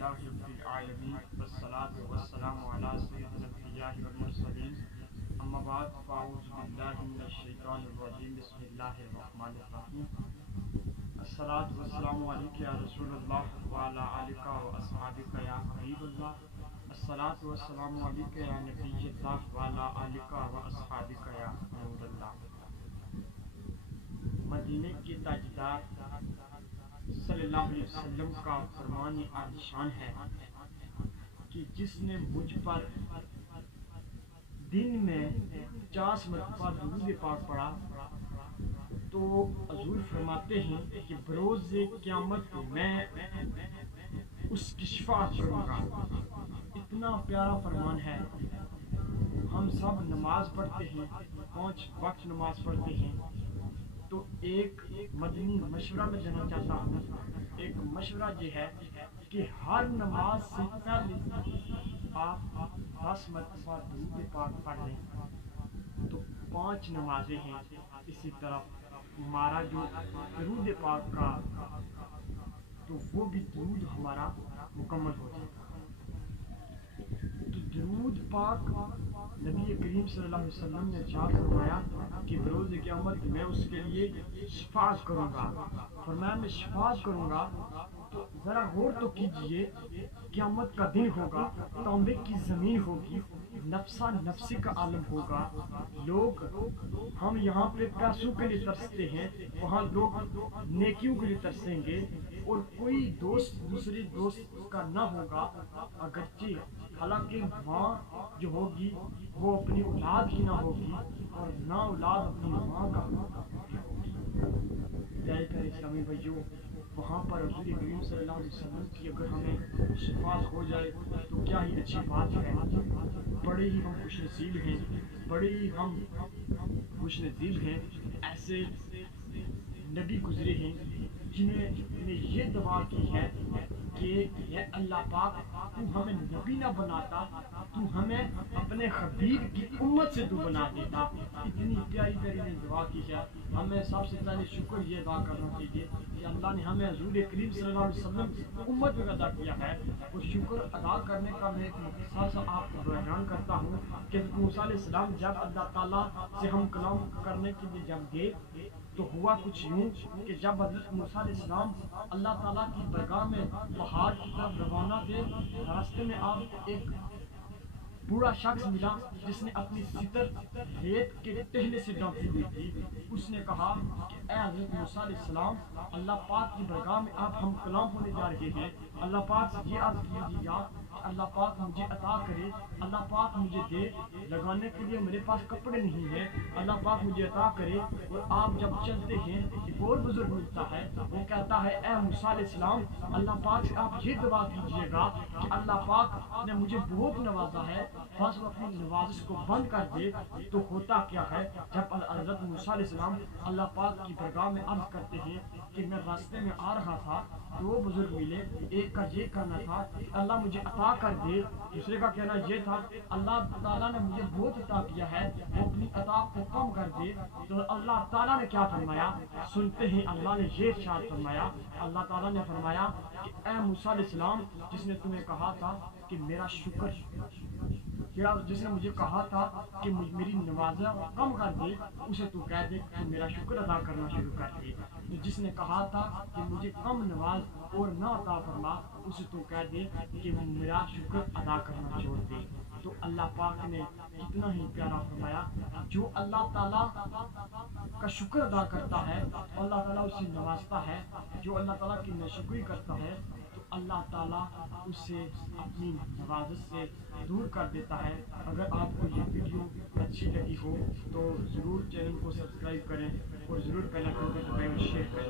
للہ رب العالمین والصلاة والسلام علی سید الانبیاء والمرسلین اما بعد فاعوذ باللہ من الشیطان الرجیم بسم اللہ الرحمن الرحیم الصلاة والسلام علیک یا رسول اللہ وعلی آلک و اصحابک یا حبیب اللہ الصلاة والسلام علیک یا نبی اللہ وعلی آلک و اصحابک یا نور اللہ۔ مدینے کے تاجدار صلی اللہ علیہ وسلم کا فرمان عالیشان ہے کہ جس نے مجھ پر دن میں 50 مرتبہ درود پاک پڑھا تو حضور فرماتے ہیں کہ بروز قیامت میں اس کی شفاعت کروں گا۔ اتنا پیارا فرمان ہے۔ ہم سب نماز پڑھتے ہیں، 5 وقت نماز پڑھتے ہیں، تو ایک مدنی مشورہ میں دینا چاہتا ہوں۔ ایک مشورہ یہ ہے کہ ہر نماز سے پہلے آپ 10 مرتبہ درود پاک پڑھ لیں تو 5 نمازیں ہیں۔ اسی طرح ہمارا جو درود پاک کا تو وہ بھی درود ہمارا مکمل ہو جائے گا۔ تو درود پاک نبی کریم صلی اللہ علیہ وسلم نے ارشاد فرمایا کہ بروز قیامت میں اس کے لیے شفاعت کروں گا۔ فرمایا میں شفاعت کروں گا تو ذرا غور تو کیجئے، قیامت کا دن ہوگا، تانبے کی زمین ہوگی، نفسا نفسی کا عالم ہوگا۔ لوگ ہم یہاں پہ پیسوں کے لیے ترستے ہیں، وہاں لوگ نیکیوں کے لیے ترسیں گے، اور کوئی دوست دوسرے دوست کا نہ ہوگا۔ اگرچہ حالانکہ ماں جو ہوگی وہ اپنی اولاد کی نہ ہوگی، اور نہ اولاد اپنی ماں کا ہوگی۔ پیارے اسلامی بھائیوں، وہاں پر رسول کریم صلی اللہ علیہ وسلم کی اگر ہمیں شفاعت ہو جائے تو کیا ہی اچھی بات ہے۔ بڑے ہی ہم خوش نصیب ہیں، بڑے ہی ہم خوش نصیب ہیں۔ ایسے نبی گزرے ہیں جنہیں نے یہ دعا کی ہے کہ اے اللہ پاک تو ہمیں نبی نہ بناتا، تو ہمیں اپنے حبیب کی امت سے تو بنا دیتا۔ اتنی پیاری پیاری نے دعا کی ہے۔ ہمیں سب سے پہلے شکر یہ ادا کرنا چاہیے کہ اللہ نے ہمیں حضور کریم صلی اللہ علیہ وسلم کی امت میں پیدا کیا ہے۔ اور شکر ادا کرنے کا میں ایک مختصر سا آپ کو بیان کرتا ہوں کہ حضرت موسیٰ علیہ السلام جب اللہ تعالیٰ سے ہم کلام کرنے کے لیے جب گئے تو ہوا کچھ یوں کہ جب حضرت موسیٰ علیہ السلام اللہ تعالیٰ کی درگاہ میں پہاڑ کی طرف روانہ تھے، راستے میں آپ ایک بوڑھا شخص ملا جس نے اپنی ستر ریت کے ٹہنے سے ڈھانپی ہوئی تھی۔ اس نے کہا کہ اے حضرت موسیٰ علیہ السلام، اللہ پاک کی درگاہ میں آپ ہم کلام ہونے جا رہے ہیں، اللہ پاک سے یہ عرض کیجیے گا کہ اللہ پاک مجھے عطا کرے، اللہ پاک مجھے دے، لگانے کے لیے میرے پاس کپڑے نہیں ہیں، اللہ پاک مجھے عطا کرے۔ اور آپ جب چلتے ہیں ایک اور بزرگ ملتا ہے، وہ کہتا ہے اے موسیٰ علیہ السلام، اللہ پاک سے آپ یہ دعا کیجیے گا کہ اللہ پاک نے مجھے بہت نوازا ہے، بس وہ اپنی نوازش کو بند کر دے۔ تو ہوتا کیا ہے، جب حضرت موسیٰ علیہ السلام اللہ پاک کی درگاہ میں عرض کرتے ہیں کہ میں راستے میں آ رہا تھا، 2 بزرگ ملے، ایک کا یہ کہنا تھا کہ اللہ مجھے عطا کر دے، دوسرے کا کہنا یہ تھا اللہ تعالیٰ نے مجھے بہت عطا کیا ہے، وہ اپنی عطا کو کم کر دے۔ تو اللہ تعالیٰ نے کیا فرمایا، سنتے ہیں اللہ نے یہ ارشاد فرمایا، اللہ تعالیٰ نے فرمایا کہ اے موسیٰ علیہ السلام، جس نے تمہیں کہا تھا کہ میرا شکر، جس نے مجھے کہا تھا کہ میری نوازہ کم کر دے، اسے تو کہہ دے کہ میرا شکر ادا کرنا شروع کر دے۔ جس نے کہا تھا کہ مجھے کم نواز اور نہ عطا فرما، اسے تو کہہ دے کہ وہ میرا شکر ادا کرنا چھوڑ دے۔ تو اللہ پاک نے اتنا ہی پیارا فرمایا، جو اللہ تعالیٰ کا شکر ادا کرتا ہے اللہ تعالیٰ اسے نوازتا ہے، جو اللہ تعالیٰ کی ناشکری کرتا ہے تو اللہ تعالیٰ اسے اپنی نوازش سے دور کر دیتا ہے۔ اگر آپ کو یہ ویڈیو اچھی لگی ہو تو ضرور چینل کو سبسکرائب کریں اور ضرور پہلا کمنٹ شیئر کریں۔